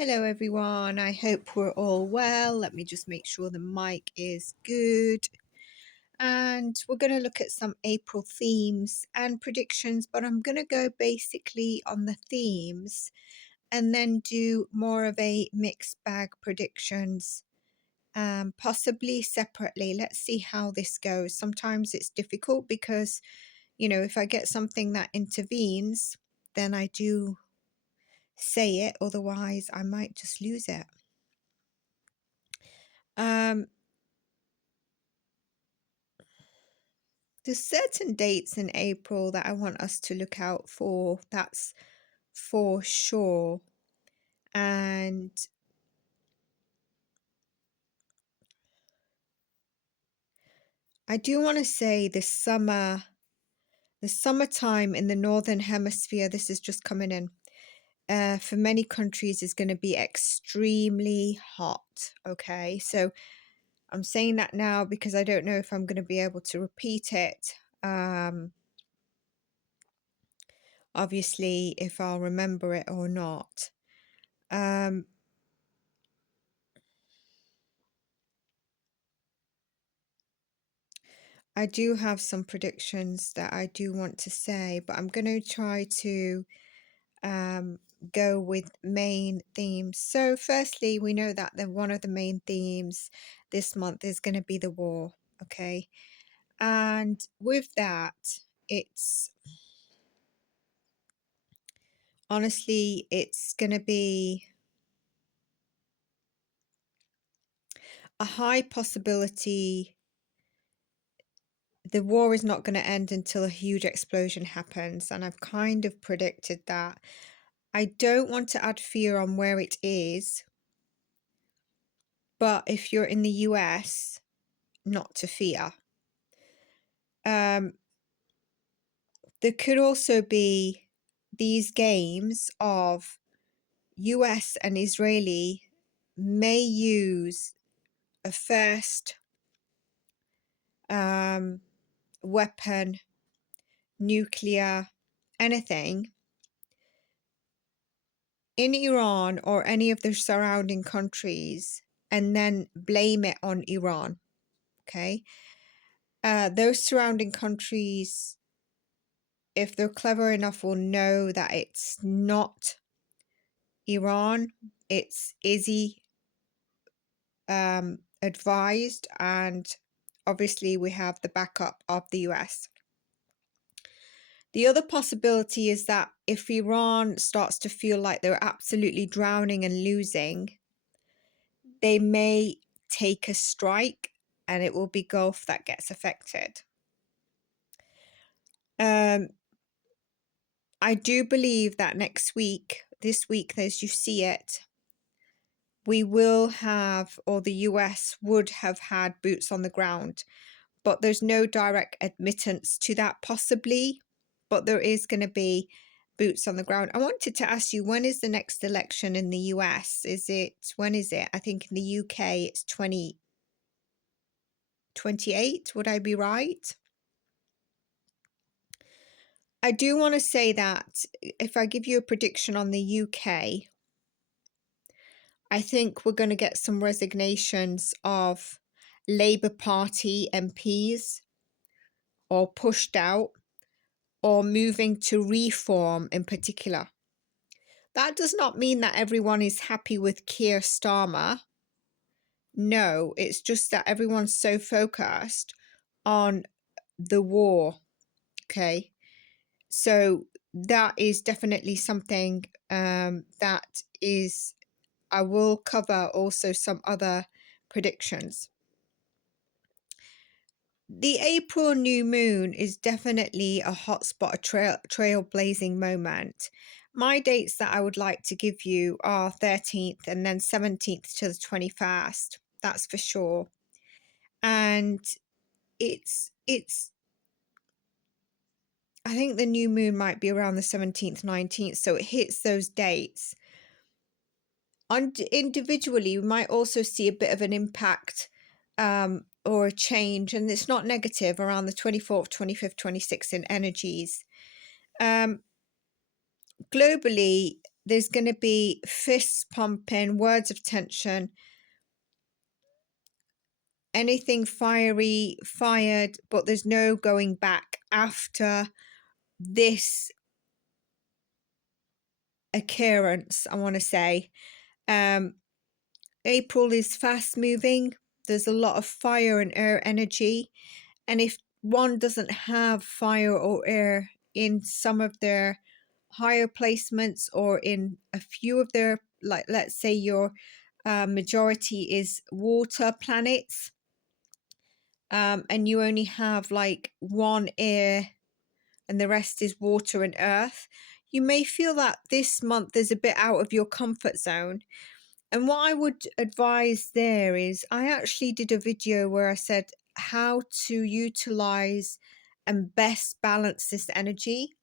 Hello everyone, I hope we're all well. Let me just make sure the mic is good. And we're going to look at some April themes and predictions, but I'm going to go basically on the themes and then do more of a mixed bag predictions, possibly separately. Let's see how this goes. Sometimes it's difficult because, if I get something that intervenes, then I do say it, otherwise I might just lose it. There's certain dates in April that I want us to look out for, that's for sure. And I do want to say the summertime in the Northern Hemisphere, this is just coming in, for many countries is going to be extremely hot. Okay, so I'm saying that now because I don't know if I'm going to be able to repeat it. Obviously, if I'll remember it or not. I do have some predictions that I do want to say, but I'm going to try to go with main themes. So firstly, we know that one of the main themes this month is going to be the war, okay? And with that, it's honestly, it's going to be a high possibility the war is not going to end until a huge explosion happens, and I've kind of predicted that. I don't want to add fear on where it is, but if you're in the US, not to fear. There could also be these games of US and Israeli may use a first weapon, nuclear, anything in Iran or any of the surrounding countries and then blame it on Iran. Okay. Those surrounding countries, if they're clever enough, will know that it's not Iran, it's Izzy advised, and obviously we have the backup of the US. The other possibility is that if Iran starts to feel like they're absolutely drowning and losing, they may take a strike and it will be Gulf that gets affected. I do believe that next week, this week as you see it, we will have, or the US would have had boots on the ground, but there's no direct admittance to that possibly, but there is going to be boots on the ground. I wanted to ask you, when is the next election in the US? When is it? I think in the UK it's 2028. Would I be right? I do want to say that if I give you a prediction on the UK, I think we're going to get some resignations of Labour Party MPs, or pushed out, or moving to reform in particular. That does not mean that everyone is happy with Keir Starmer. No, it's just that everyone's so focused on the war. Okay. So that is definitely something that is, I will cover also some other predictions. The April new moon is definitely a hotspot, a trailblazing moment. My dates that I would like to give you are 13th and then 17th to the 21st. That's for sure. And it's I think the new moon might be around the 17th, 19th. So it hits those dates. Individually, we might also see a bit of an impact or a change, and it's not negative, around the 24th, 25th, 26th in energies. Globally, there's going to be fists pumping, words of tension, anything fiery fired, but there's no going back after this occurrence, I want to say. April is fast moving. There's a lot of fire and air energy. And if one doesn't have fire or air in some of their higher placements, or in a few of their, like, let's say your majority is water planets, and you only have like one air and the rest is water and earth, you may feel that this month is a bit out of your comfort zone. And what I would advise there is, I actually did a video where I said how to utilize and best balance this energy.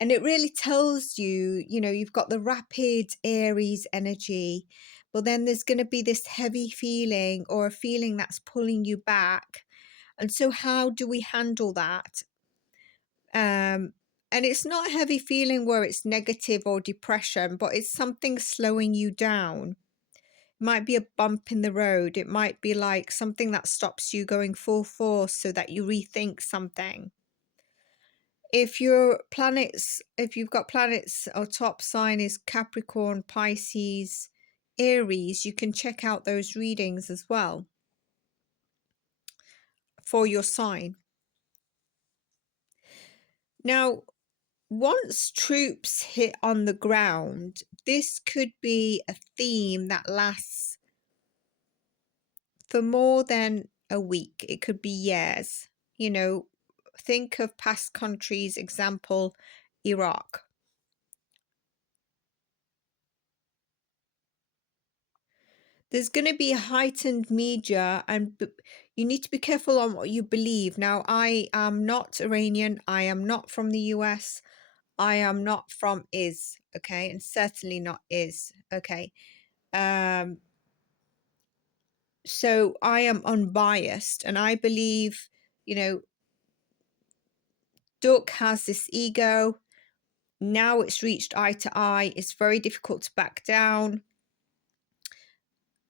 And it really tells you, you know, you've got the rapid Aries energy, but then there's going to be this heavy feeling, or a feeling that's pulling you back. And so how do we handle that? And it's not a heavy feeling where it's negative or depression, but it's something slowing you down. It might be a bump in the road. It might be like something that stops you going full force so that you rethink something. If you've got planets, or top sign is Capricorn, Pisces, Aries, you can check out those readings as well for your sign. Now, once troops hit on the ground, this could be a theme that lasts for more than a week. It could be years. You know, think of past countries, example, Iraq. There's going to be a heightened media, and you need to be careful on what you believe. Now, I am not Iranian. I am not from the US. I am not from Is, okay? And certainly not Is, okay? So I am unbiased, and I believe, you know, Duck has this ego. Now it's reached eye to eye. It's very difficult to back down.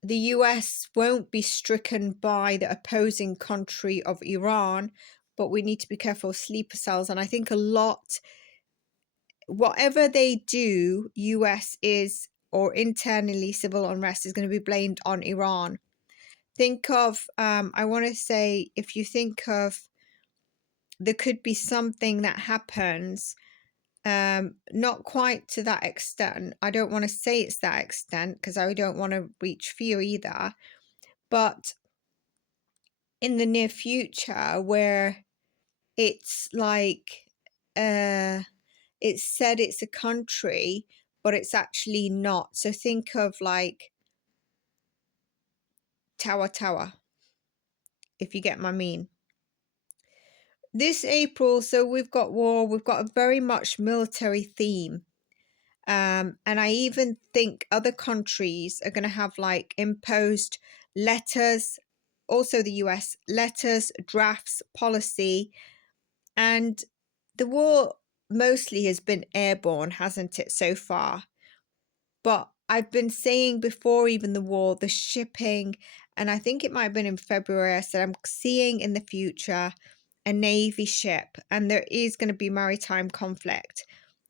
The US won't be stricken by the opposing country of Iran, but we need to be careful of sleeper cells. And I think a lot, whatever they do, US is, or internally civil unrest, is going to be blamed on Iran. Think of, I want to say, if you think of, there could be something that happens, not quite to that extent. I don't want to say it's that extent because I don't want to reach fear either. But in the near future, where it's like, it's said it's a country, but it's actually not. So think of like Tower, if you get my mean. This April, so we've got war, we've got a very much military theme. And I even think other countries are going to have like imposed letters, also the US, letters, drafts, policy. And the war mostly has been airborne, hasn't it, so far? But I've been saying before even the war, the shipping, and I think it might have been in February, I said I'm seeing in the future a Navy ship, and there is going to be maritime conflict.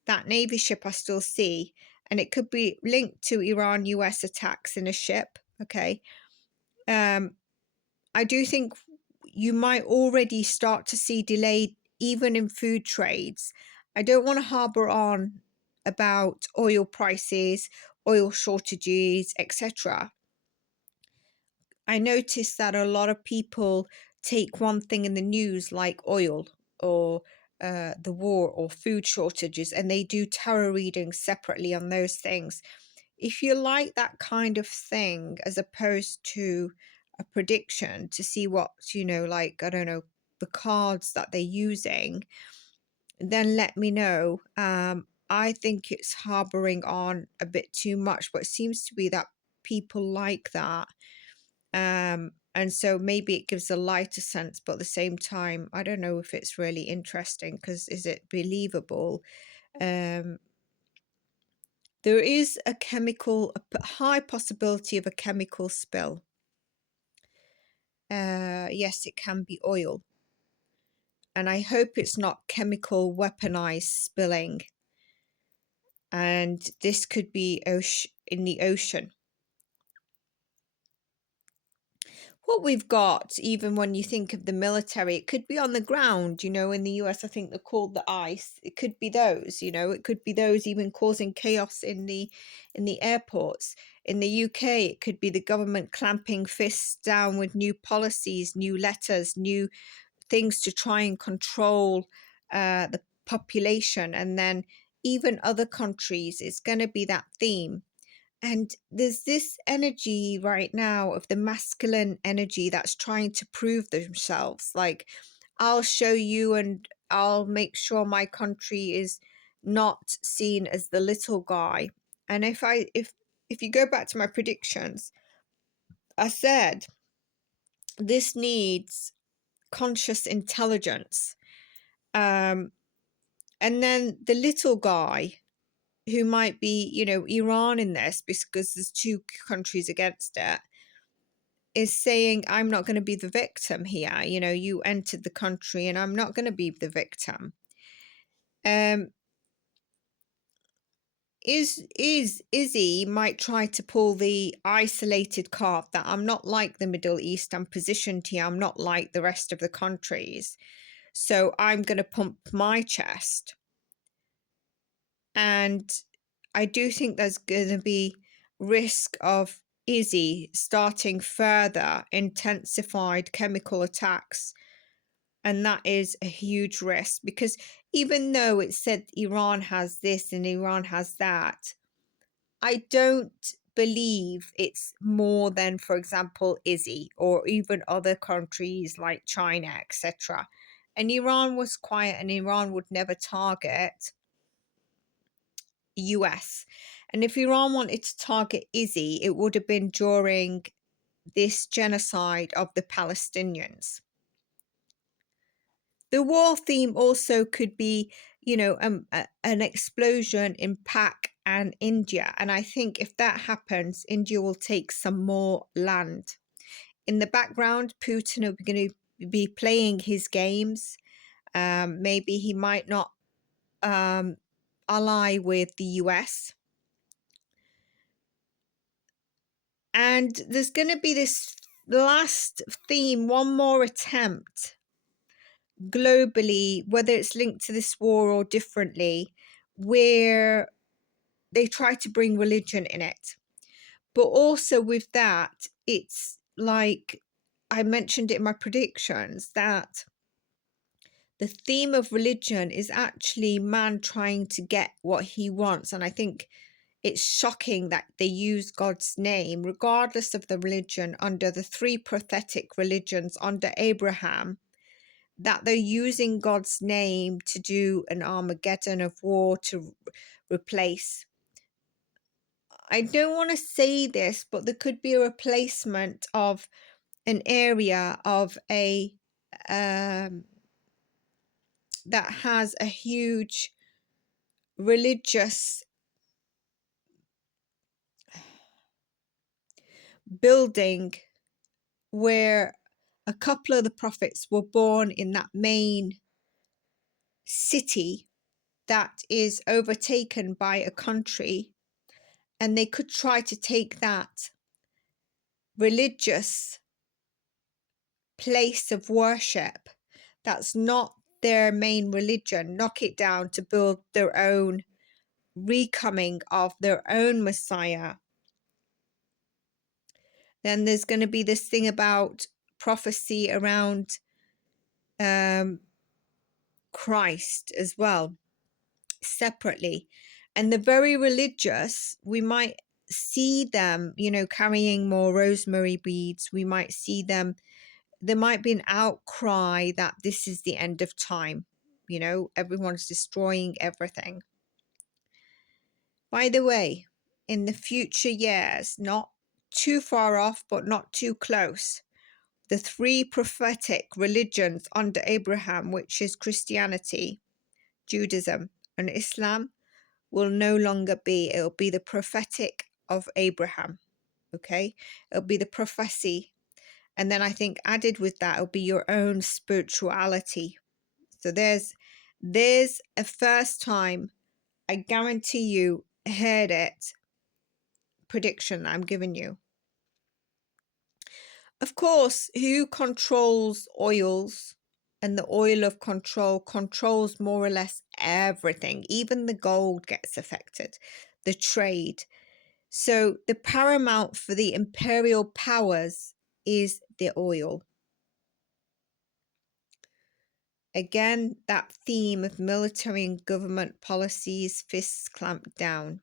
That Navy ship I still see, and it could be linked to Iran-US attacks in a ship, okay? I do think you might already start to see delay even in food trades. I don't want to harbor on about oil prices, oil shortages, etc. I noticed that a lot of people take one thing in the news like oil, or the war, or food shortages, and they do tarot readings separately on those things. If you like that kind of thing, as opposed to a prediction to see what, you know, like, I don't know, the cards that they're using, then let me know. I think it's harboring on a bit too much, but it seems to be that people like that. And so maybe it gives a lighter sense, but at the same time, I don't know if it's really interesting, because is it believable? There is a high possibility of a chemical spill. Yes, it can be oil. And I hope it's not chemical weaponized spilling. And this could be in the ocean. What we've got, even when you think of the military, it could be on the ground. In the US, I think they're called the ice. It could be those, it could be those even causing chaos in the airports. In the UK, it could be the government clamping fists down with new policies, new letters, new things to try and control the population. And then even other countries, it's going to be that theme. And there's this energy right now of the masculine energy that's trying to prove themselves. Like, I'll show you and I'll make sure my country is not seen as the little guy. And if you go back to my predictions, I said this needs conscious intelligence. And then the little guy, who might be, Iran in this, because there's two countries against it, is saying, I'm not going to be the victim here. You entered the country and I'm not going to be the victim. Izzy might try to pull the isolated card that I'm not like the Middle East. I'm positioned here. I'm not like the rest of the countries. So I'm going to pump my chest. And I do think there's going to be risk of Izzy starting further intensified chemical attacks. And that is a huge risk, because even though it said Iran has this and Iran has that, I don't believe it's more than, for example, Izzy or even other countries like China, etc. And Iran was quiet, and Iran would never target US. And if Iran wanted to target Izzy, it would have been during this genocide of the Palestinians. The war theme also could be, an explosion in Pak and India. And I think if that happens, India will take some more land. In the background, Putin will be going to be playing his games. Maybe he might not ally with the US. And there's going to be this last theme, one more attempt globally, whether it's linked to this war or differently, where they try to bring religion in it. But also with that, it's like I mentioned it in my predictions, that the theme of religion is actually man trying to get what he wants. And I think it's shocking that they use God's name, regardless of the religion, under the three prophetic religions under Abraham, that they're using God's name to do an Armageddon of war to replace. I don't want to say this, but there could be a replacement of an area of that has a huge religious building, where a couple of the prophets were born in that main city that is overtaken by a country, and they could try to take that religious place of worship that's not their main religion, knock it down to build their own recoming of their own Messiah. Then there's going to be this thing about prophecy around Christ as well, separately. And the very religious, we might see them, carrying more rosemary beads. We might see them, there might be an outcry that this is the end of time. Everyone's destroying everything. By the way, in the future years, not too far off, but not too close, the three prophetic religions under Abraham, which is Christianity, Judaism, and Islam, will no longer be. It'll be the prophetic of Abraham. Okay, it'll be the prophecy. And then I think added with that, it'll be your own spirituality. So there's a first time, I guarantee you heard it, prediction that I'm giving you. Of course, who controls oils and the oil of control controls more or less everything. Even the gold gets affected, the trade. So the paramount for the imperial powers is the oil. Again, that theme of military and government policies, fists clamped down.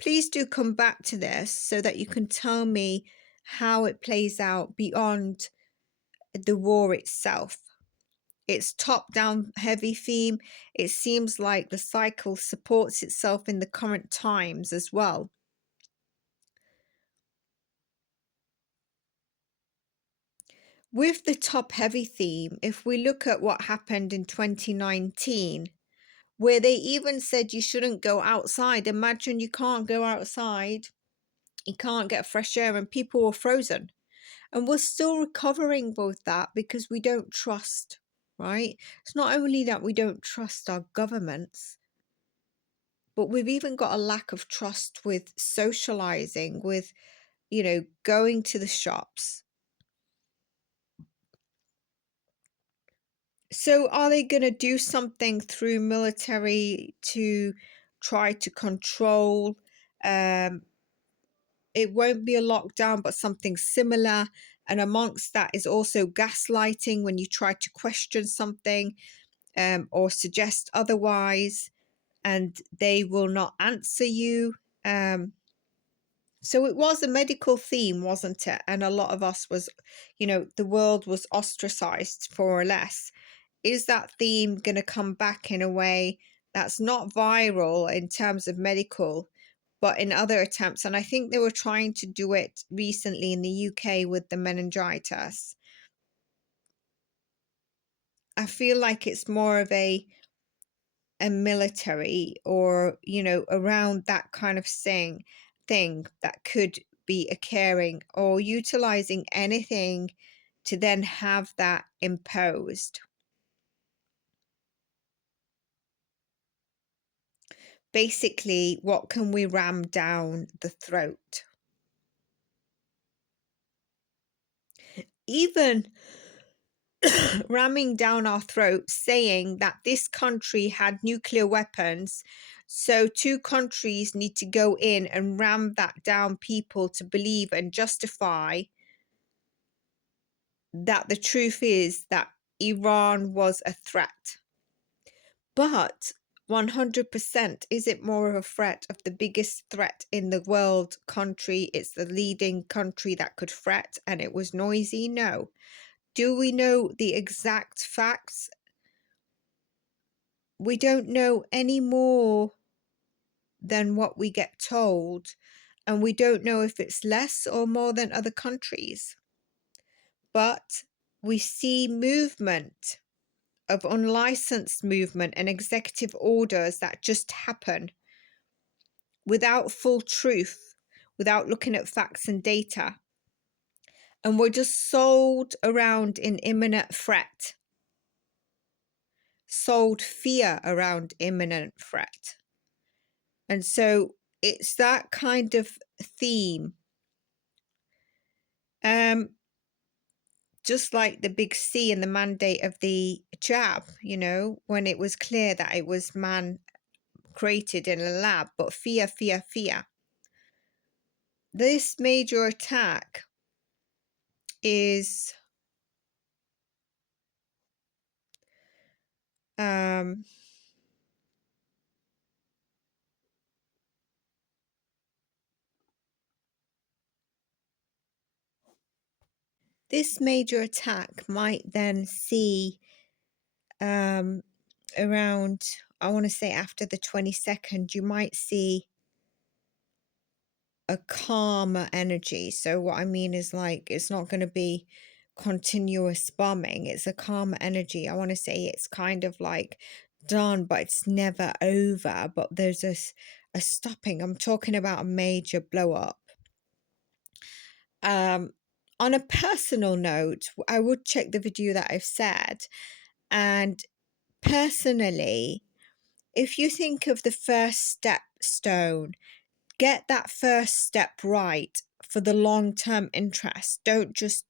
Please do come back to this so that you can tell me how it plays out beyond the war itself. It's top-down heavy theme. It seems like the cycle supports itself in the current times as well. With the top-heavy theme, if we look at what happened in 2019, where they even said you shouldn't go outside. Imagine you can't go outside, you can't get fresh air, and people were frozen. And we're still recovering with that because we don't trust, right? It's not only that we don't trust our governments, but we've even got a lack of trust with socializing, with, going to the shops. So are they going to do something through military to try to control? It won't be a lockdown, but something similar. And amongst that is also gaslighting when you try to question something or suggest otherwise, and they will not answer you. So it was a medical theme, wasn't it? And a lot of us was, the world was ostracized more or less. Is that theme going to come back in a way that's not viral in terms of medical, but in other attempts? And I think they were trying to do it recently in the UK with the meningitis. I feel like it's more of a military or, around that kind of thing that could be occurring, or utilizing anything to then have that imposed. Basically, what can we ram down the throat? Even ramming down our throats, saying that this country had nuclear weapons, so two countries need to go in and ram that down people to believe and justify that the truth is that Iran was a threat. But 100%, is it more of a threat of the biggest threat in the world country? It's the leading country that could threat, and it was noisy? No. Do we know the exact facts? We don't know any more than what we get told, and we don't know if it's less or more than other countries. But we see movement of unlicensed movement and executive orders that just happen without full truth, without looking at facts and data. And we're just sold around in imminent threat, sold fear around imminent threat. And so it's that kind of theme. Just like the big C and the mandate of the jab, when it was clear that it was man created in a lab, but fear, fear, fear. This major attack is this major attack might then see around, I want to say after the 22nd, you might see a calmer energy. So what I mean is, like, it's not going to be continuous bombing. It's a calmer energy. I want to say it's kind of like done, but it's never over. But there's a stopping. I'm talking about a major blow up. On a personal note, I would check the video that I've said. And personally, if you think of the first stone, get that first step right for the long-term interest. Don't just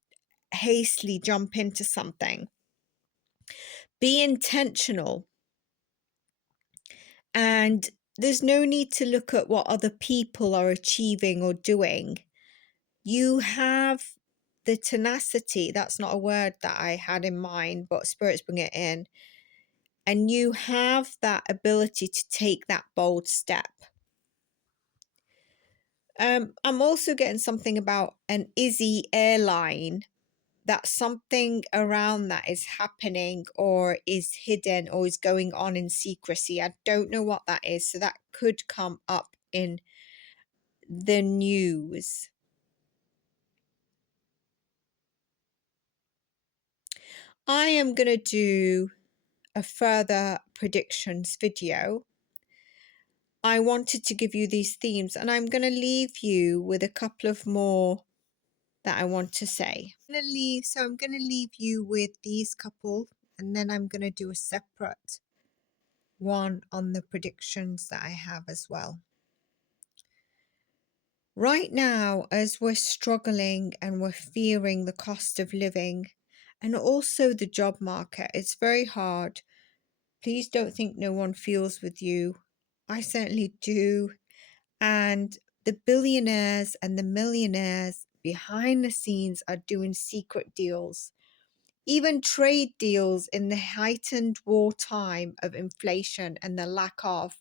hastily jump into something. Be intentional. And there's no need to look at what other people are achieving or doing. You have the tenacity. That's not a word that I had in mind, but spirits bring it in. And you have that ability to take that bold step. I'm also getting something about an Izzy airline, that something around that is happening or is hidden or is going on in secrecy. I don't know what that is. So that could come up in the news. I am going to do a further predictions video. I wanted to give you these themes, and I'm going to leave you with a couple of more that I want to say. I'm going to leave you with these couple, and then I'm going to do a separate one on the predictions that I have as well. Right now, as we're struggling and we're fearing the cost of living and also the job market, it's very hard. Please don't think no one feels with you. I certainly do. And the billionaires and the millionaires behind the scenes are doing secret deals, even trade deals in the heightened wartime of inflation and the lack of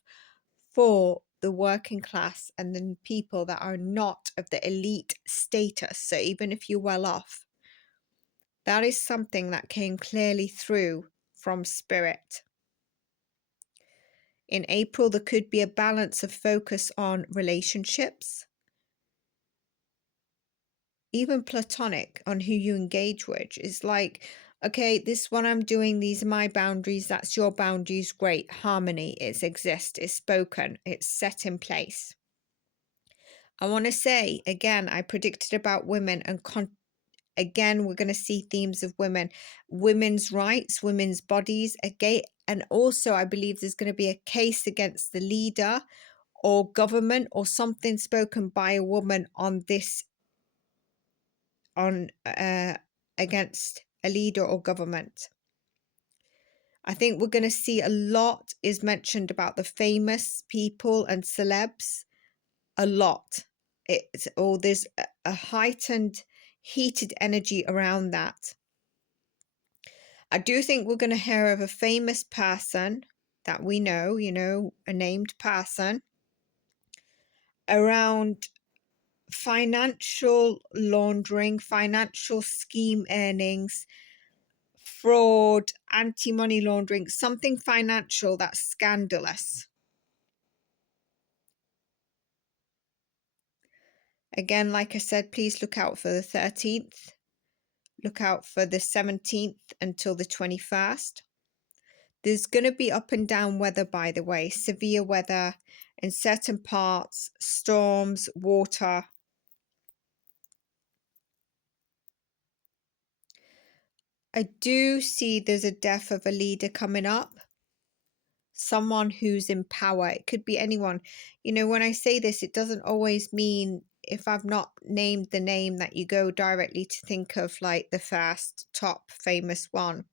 for the working class and the people that are not of the elite status. So even if you're well off, that is something that came clearly through from spirit. In April, there could be a balance of focus on relationships, even platonic, on who you engage with. It's like, okay, this one I'm doing, these are my boundaries, that's your boundaries, great. Harmony, it exists, it's spoken, it's set in place. I want to say, again, I predicted about women, and again, we're going to see themes of women, women's rights, women's bodies, again, and also I believe there's going to be a case against the leader or government or something spoken by a woman on this, against a leader or government. I think we're going to see a lot is mentioned about the famous people and celebs, a lot. There's a heightened, heated energy around that. I do think we're going to hear of a famous person that we know, a named person, around financial laundering, financial scheme earnings, fraud, anti-money laundering, something financial that's scandalous. Again, like I said, please look out for the 13th. Look out for the 17th until the 21st. There's going to be up and down weather, by the way, severe weather in certain parts, storms, water. I do see there's a death of a leader coming up. Someone who's in power. It could be anyone. When I say this, it doesn't always mean, if I've not named the name, that you go directly to think of like the first top famous one.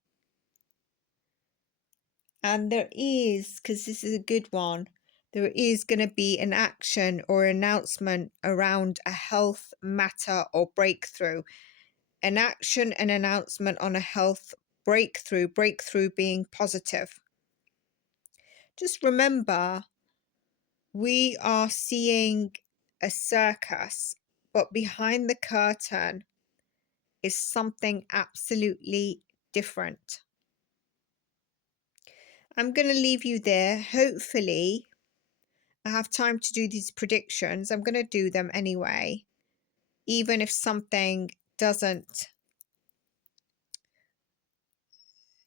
And there is, because this is a good one, there is going to be an action or announcement around a health matter or breakthrough. An action and announcement on a health breakthrough being positive. Just remember, we are seeing a circus, but behind the curtain is something absolutely different. I'm going to leave you there. Hopefully, I have time to do these predictions. I'm going to do them anyway, even if something doesn't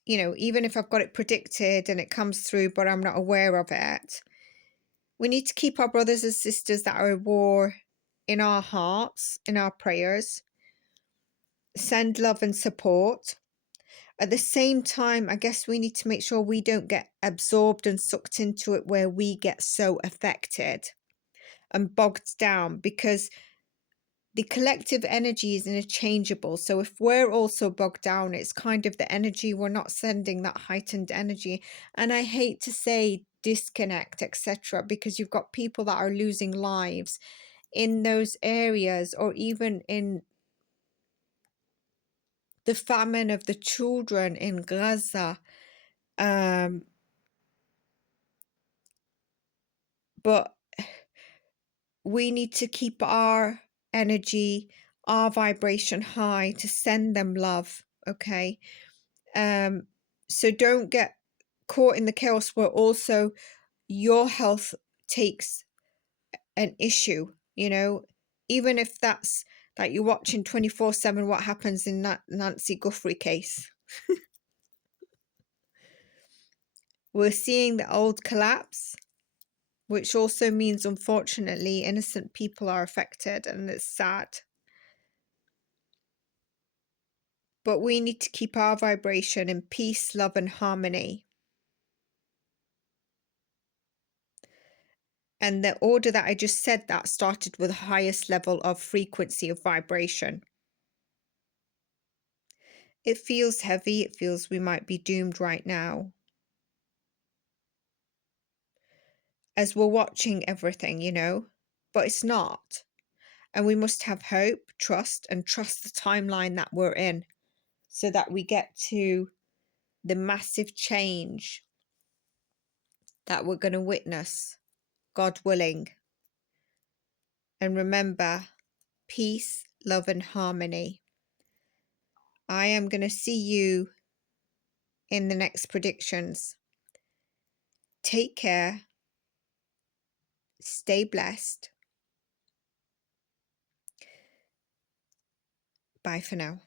even if I've got it predicted and it comes through, but I'm not aware of it, we need to keep our brothers and sisters that are at war in our hearts, in our prayers, send love and support. At the same time, I guess we need to make sure we don't get absorbed and sucked into it where we get so affected and bogged down, because the collective energy is interchangeable. So if we're also bogged down, it's kind of the energy, we're not sending that heightened energy. And I hate to say disconnect, etc., because you've got people that are losing lives in those areas, or even in the famine of the children in Gaza. But we need to keep our energy, our vibration high to send them love, okay? So don't get caught in the chaos where also your health takes an issue, even if that's that you're watching 24/7 what happens in that Nancy Guthrie case. We're seeing the old collapse, which also means, unfortunately, innocent people are affected, and it's sad. But we need to keep our vibration in peace, love, and harmony. And the order that I just said that started with the highest level of frequency of vibration. It feels heavy. It feels we might be doomed right now, as we're watching everything, but it's not. And we must have hope, trust, and trust the timeline that we're in, so that we get to the massive change that we're going to witness, God willing. And remember, peace, love, and harmony. I am going to see you in the next predictions. Take care. Stay blessed. Bye for now.